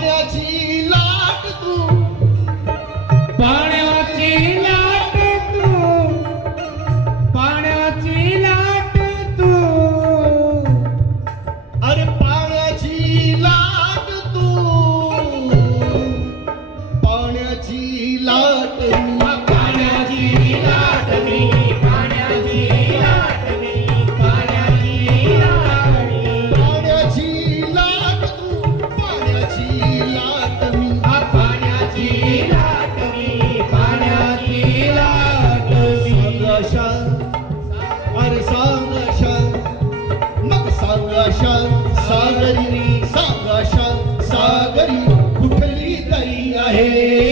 पाण्याची लाट तू, पाण्याची लाट तू, पाण्याची लाट तू, अरे पाण्याची लाट तू, पाण्याची लाट मी, पाण्याची लाट मी, पाण्याची लाट मी, पाण्याची लाट मी, पाण्याची लाट तू, पाण्याची लाट मी, पाण्याची लाट मी, पाण्याची लाट मी. सांग शांत, अरे सांग शांत, मग सांग शांत सागरी, सांग शांत सागरी कुठली तरी आहे